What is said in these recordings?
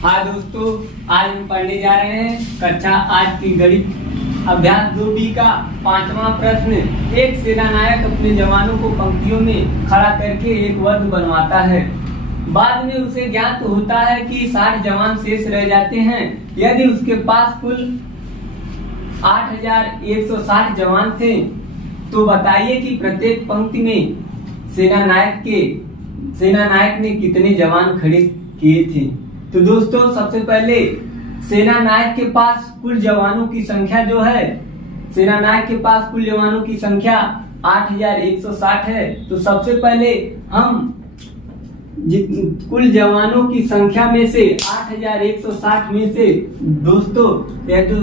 हाँ दोस्तों, आज हम पढ़ने जा रहे हैं कक्षा 8 की गणित अभ्यास 2B का 5वां प्रश्न। एक सेनानायक अपने जवानों को पंक्तियों में खड़ा करके एक वर्ग बनवाता है। बाद में उसे ज्ञात होता है कि 60 जवान शेष रह जाते हैं। यदि उसके पास कुल 8160 जवान थे तो बताइए कि प्रत्येक पंक्ति में सेनानायक ने कितने जवान खड़े किए थे। तो दोस्तों, सबसे पहले सेनानायक के पास कुल जवानों की संख्या जो है, सेनानायक के पास कुल जवानों की संख्या 8160 है। तो सबसे पहले हम कुल जवानों की संख्या में से 8160 में से दोस्तों यह जो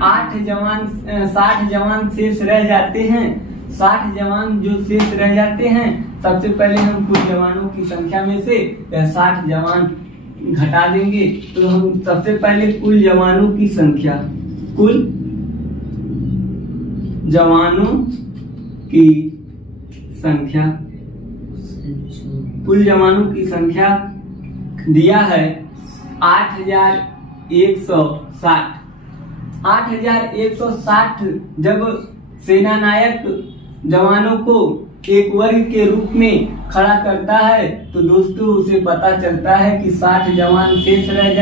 60 जवान शेष रह जाते हैं, 60 जवान जो शेष रह जाते हैं, सबसे पहले हम कुल जवानों की संख्या में से 60 जवान घटा देंगे। तो हम सबसे पहले कुल जवानों की संख्या, कुल जवानों की संख्या दिया है 8160। 8160 जब सेनानायक जवानों को एक वर्ग के रूप में खड़ा करता है तो दोस्तों उसे पता चलता है कि 60 जवान शेष रह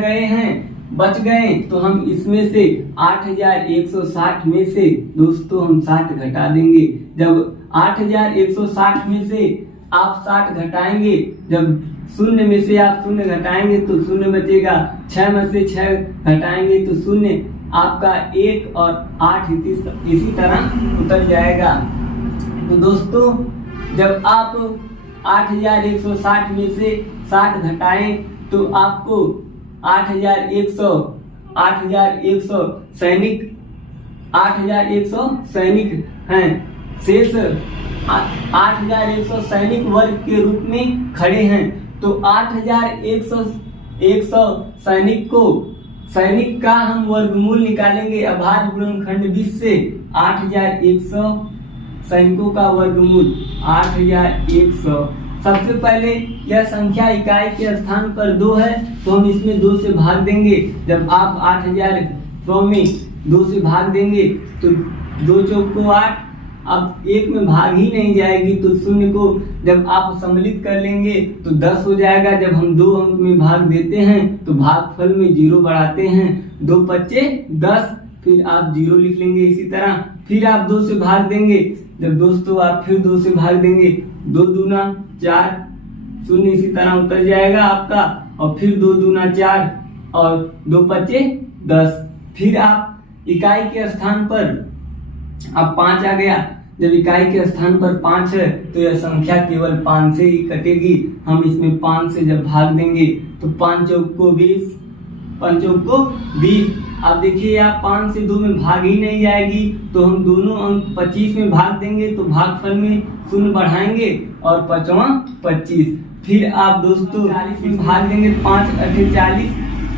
गए हैं, बच गए। तो हम इसमें से 8160 में से दोस्तों हम 60 घटा देंगे। जब 8160 में से आप 60 घटाएंगे, जब शून्य में से आप शून्य घटाएंगे तो शून्य बचेगा, 6 में से 6 घटाएंगे तो शून्य, आपका 1 और 8 इसी तरह उतर जाएगा। तो दोस्तों, जब आप 8160 में से 60 घटाएं तो आपको 8100 सैनिक हैं शेष, 8100 सैनिक वर्ग के रूप में खड़े हैं। तो 8100 सैनिक का हम वर्गमूल निकालेंगे अभाज्य गुणनखंड 20 से। 8100 सैनिकों का वर्गमूल 8100। सबसे पहले यह संख्या इकाई के स्थान पर 2 है तो हम इसमें 2 से भाग देंगे। जब आप 8100 में 2 से भाग देंगे तो 2 चौक को 8, अब 1 में भाग ही नहीं जाएगी तो शून्य को जब आप सम्मिलित कर लेंगे तो 10 हो जाएगा। जब हम 2 अंक में भाग देते हैं तो भागफल में 0 बढ़ाते हैं, 2 पच्चे 10, फिर आप 0 लिख लेंगे। इसी तरह फिर आप 2 से भाग देंगे। जब दोस्तों आप फिर 2 से भाग देंगे, 2 दूना 4, शून्य इसी तरह उतर जाएगा आपका, और फिर 2 दूना 4 और 2 पच्चे 10। फिर आप इकाई के स्थान पर अब 5 आ गया। जब इकाई के स्थान पर 5 है तो यह संख्या केवल 5 से ही कटेगी। हम इसमें 5 से जब भाग देंगे तो 5 चौक को 20, 5 चौक को 20। अब देखिए आप 5 से 2 में भाग ही नहीं जाएगी तो हम दोनों अंक 25 में भाग देंगे तो भागफल में शून्य बढ़ाएंगे और 5वां 25। फिर आप दोस्तों 40 में भाग देंगे, 5 8 40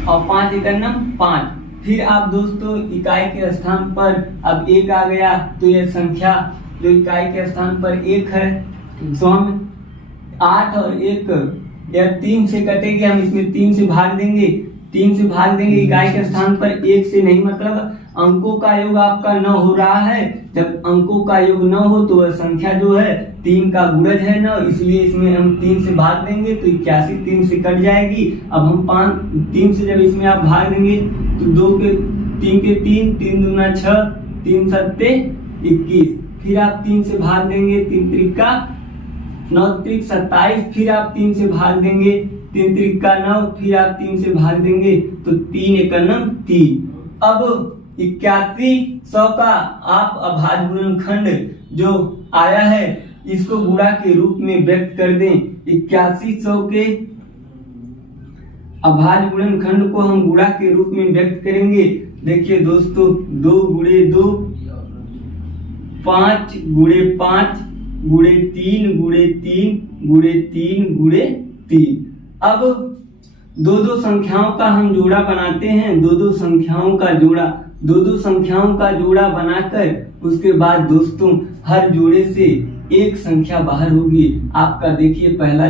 और 5 1 9 5। फिर आप दोस्तों इकाई के स्थान पर अब 1 आ गया तो यह संख्या जो इकाई के स्थान पर 1 है तो हम 8 और 1 यह 3 से कटेगी। हम इसमें 3 से भाग देंगे, 3 से भाग देंगे इकाई के स्थान पर, 1 से नहीं, मतलब अंकों का योग आपका 9 हो रहा है। जब अंकों का योग 9 हो तो वह संख्या जो है 3 का गुणज है 9, इसलिए इसमें हम 3 से भाग देंगे तो 81 3 से कट जाएगी। अब हम 3 से जब इसमें आप भाग देंगे तो 2 के 3 के 3, 3 दूना 6, 3 सत्ते 21। फिर आप 3 से भाग देंगे, 3 त्रिका 9 त्रिक 27। फिर आप 3 से भाग देंगे, 3 त्रिका 9, फिर आप 3 से भाग देंगे तो 3 1 9 3। अब 8100 का आप अभाज्य गुणनखंड जो आया है इसको गुणा के रूप में व्यक्त कर दें। 8100 के अभाज्य गुणनखंड को हम गुणा के रूप में व्यक्त करेंगे। देखिए दोस्तों, 2 गुणे 2, 5 गुणे 5 गुणे 3 गुणे 3 गुणे 3 गुणे 3। अब 2 संख्याओं का हम जोड़ा बनाते हैं। 2 संख्याओं का जोड़ा बनाकर उसके बाद दोस्तों हर जोड़े से एक संख्या बाहर होगी। आपका देखिए पहला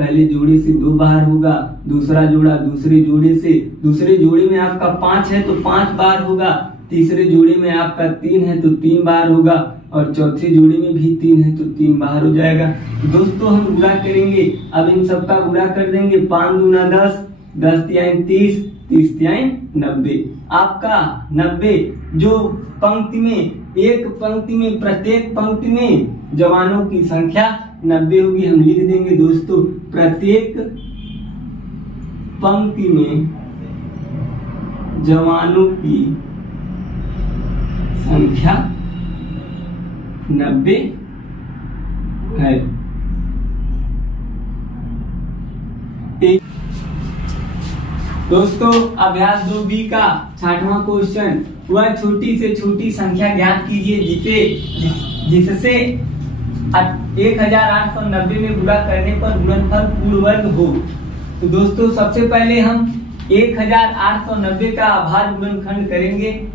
पहले जोड़े से 2 बाहर होगा, दूसरा जोड़ा दूसरे जोड़े से, दूसरे जोड़े में आपका 5 है तो 5 बार होगा, तीसरे जोड़े में आपका 3 है तो 3 बार होगा, और चौथे जोड़े में भी 3 है तो 3 बार हो जाएगा। दोस्तों हम गुणा करेंगे, अब इन सबका गुणा कर देंगे। 5 दूना 10, 10 तिहाई 30, 30 तिहाई 90। आपका 90 जो पंक्ति में, एक पंक्ति में, प्रत्येक पंक्ति में जवानों की संख्या 90 होगी। हम लिख देंगे दोस्तों, प्रत्येक पंक्ति में जवानों की संख्या 90 है। दोस्तों अभ्यास 2B का 6वां क्वेश्चन, वह छोटी से छोटी संख्या ज्ञात कीजिए जिससे 1890 में गुणा करने पर गुणनफल पूर्ण वर्ग हो। तो दोस्तों सबसे पहले हम 1890 का अभाज्य गुणनखंड करेंगे।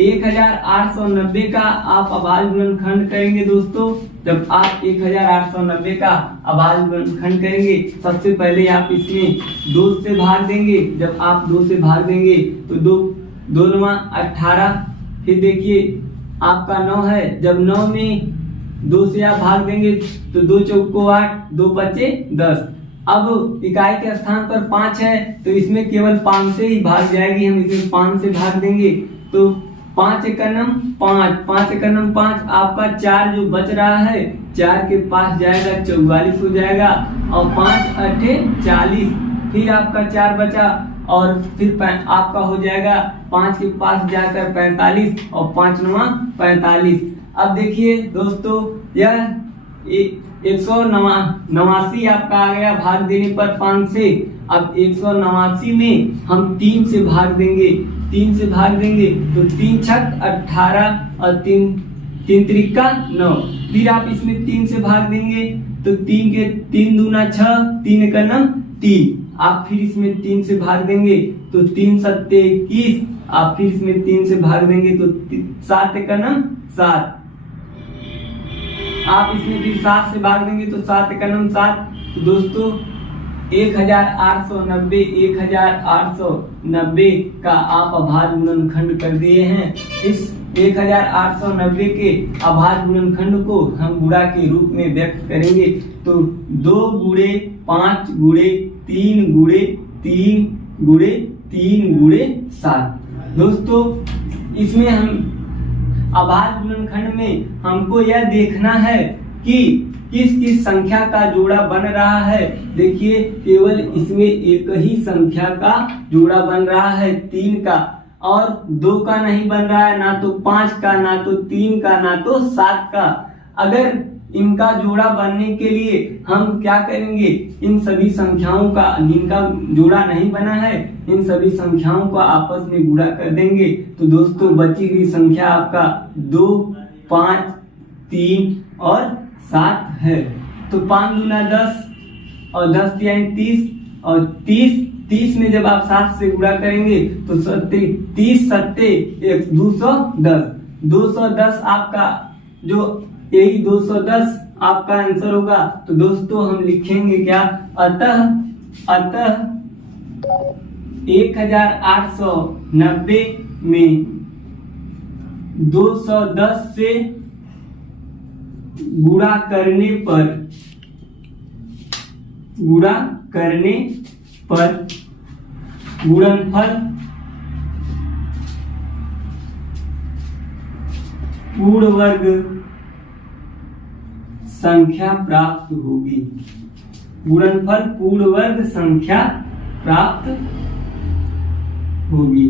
1890 का आप अभाज्य गुणनखंड करेंगे दोस्तों। जब आप 1890 का अभाज्य गुणनखंड करेंगे, सबसे पहले आप इसमें 2 से भाग देंगे। जब आप 2 से भाग देंगे तो 2 9 18, फिर देखिए आपका 9 है। जब 9 में 2 से आप भाग देंगे तो 2 चौको 8, 2 पचे 10। अब इकाई के स्थान पर 5 है तो इसमें केवल 5 से ही भाग जाएगी। हम इसमें 5 से भाग देंगे तो 5 एकम 5, 5 एकम 5, आपका 4 जो बच रहा है 4 के पास जाएगा 44 हो जाएगा, और 5 8 40, फिर आपका 4 बचा और फिर आपका हो जाएगा 5 के पास जाकर 45 और 5 9 45। अब देखिए दोस्तों यह 189 आपका आ गया भाग देने पर 5 से। अब 189 में हम 3 से भाग देंगे, 3 से भाग देंगे तो 3 छक 18 और 3 त्रिका 9। फिर आप इसमें 3 से भाग देंगे तो 3 दूना 6, 3 एकम 3। आप फिर इसमें 3 से भाग देंगे तो 3 सत्ते 21। आप फिर इसमें 3 से भाग देंगे तो 7 एकम 7। आप इसमें फिर 7 से भाग देंगे तो 7 एकम 7। तो दोस्तों 1890 का आप अभाज्य गुणनखंड कर दिए हैं। इस 1890 के अभाज्य गुणनखंड को हम गुणा के रूप में व्यक्त करेंगे। तो 2 गुणे 5 गुणे 3 गुणे 3 गुणे 3 गुणे 7। दोस्तों इसमें हम अभाज्य गुणनखंड में हमको यह देखना है कि किस किस संख्या का जोड़ा बन रहा है। देखिए केवल इसमें एक ही संख्या का जोड़ा बन रहा है 3 का, और 2 का नहीं बन रहा है, ना तो 5 का, ना तो 3 का, ना तो 7 का। अगर इनका जोड़ा बनने के लिए हम क्या करेंगे, इन सभी संख्याओं का, जिनका जोड़ा नहीं बना है, इन सभी संख्याओं को आपस में गुणा कर देंगे। तो दोस्तों बची हुई संख्या आपका 2, 5, 3 और 7 है। तो 5 दूना 10 और 10 तिहाई 30, और 30 में जब आप 7 से गुणा करेंगे तो 30 सत्ते 210, 210 आपका जो यही 210 आपका आंसर होगा। तो दोस्तों हम लिखेंगे क्या, अतः 1890 में 210 से गुणा करने पर गुणनफल पूर्ण वर्ग संख्या प्राप्त होगी। गुणनफल पूर्ण वर्ग संख्या प्राप्त होगी।